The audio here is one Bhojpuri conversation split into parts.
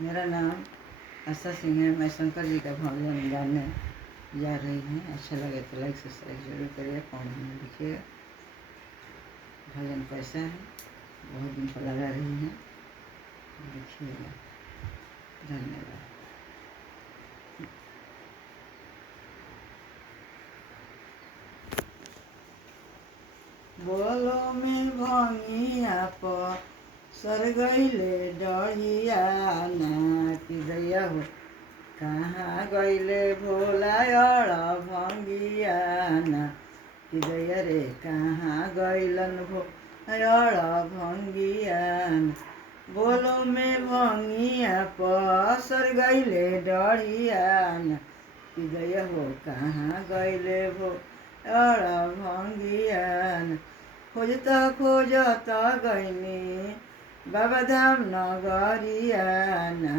मेरा नाम आशा सिंह है। मैं शंकर जी का भजन गाने जा रही हूँ। अच्छा लगे तो लाइक सब्सक्राइब जरूर करिए, कमेंट में लिखिएगा। भजन कैसा है, बहुत दिन पर लगा रही हैं, लिखिएगा। धन्यवाद। बोलो में भंगिया पर सर गईले डरिया ना कि दैया हो कहाँ गईले भोला भंगिया ना कि दैया रे कहाँ गईलन भोला भंगिया ना। बोलो में भंगिया पर सर गईले डरिया ना कि दैया हो कहाँ गईले भोला भंगिया ना। खोजता खोजता गईनी बाबा धाम नगरिया ना।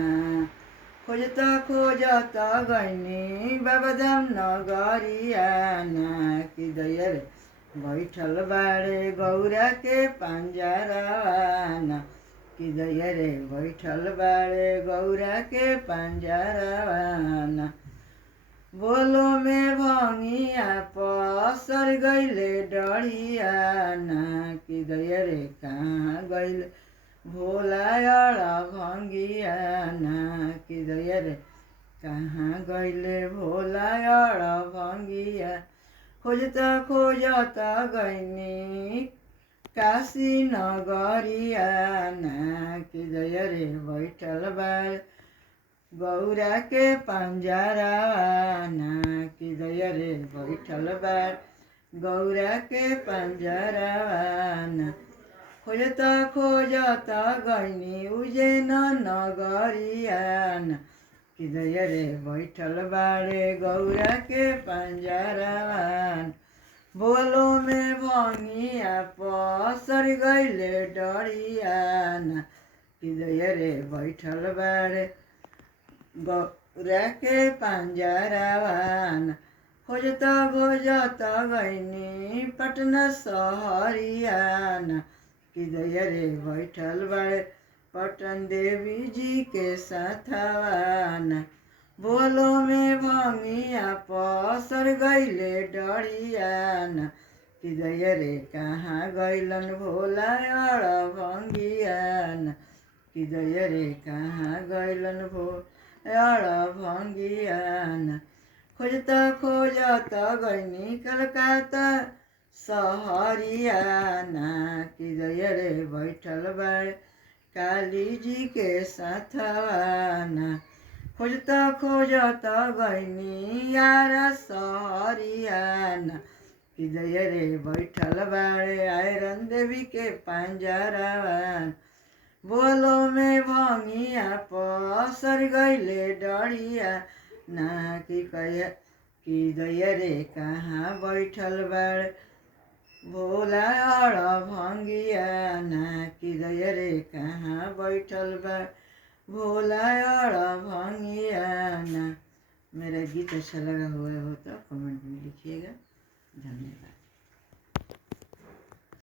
खोजता खोजता गईनी बाबा धाम नगरिया ना कि दैया रे बैठल बाड़े गौरा के पंजरवा ना कि दैया रे बैठल बाड़े गौरा के पंजरवा ना। बोलो में भंगिया पसर गईले डरिया ना कि दैया रे कहाँ गईले भोला भंगिया ना कि दैया रे कहाँ गईले भोला भंगिया। खोजता खोजता गईनी काशी नगरिया ना कि दैया रे बैठल बाड़ गौरा के पंजरवा ना कि दैया रे बैठल बाड़ गौरा के पंजरवा ना। खोजता खोजता गईनी उज्जैन नगरिया ना कि दैया रे बैठल बाड़े गौरा के पंजरवा ना। बोलो में भंगिया पसर गईले डरिया ना कि दैया रे बैठल बाड़े गौरा के पंजरवा ना। खोजता खोजता गईनी पटना सहरिया ना कि दैया रे बैठल बाड़े पटन देवी जी के साथवा ना। बोलो में भंगिया पसर गईले डरिया ना कि दैया रे कहाँ गईलन भोला भंगिया ना कि दैया रे कहाँ गईलन भोला भंगिया ना। खोजता खोजता गईनी कलकत्ता सहरिया ना कि दैया रे बैठल बाड़े काली जी के साथवा ना। खोजता खोजता गईनी यारा सहरिया ना कि दैया रे बैठल बाड़े आयरन देवी के पंजरवा ना। बोलो में भंगिया पसर गईले डरिया ना कि दैया रे कहाँ बैठल बाड़े भोला भंगिया ना कि दैया रे कहाँ बैठल बाड़े भोला भंगिया ना। मेरा गीत अच्छा लगा हुआ हो तो कमेंट में लिखिएगा। धन्यवाद।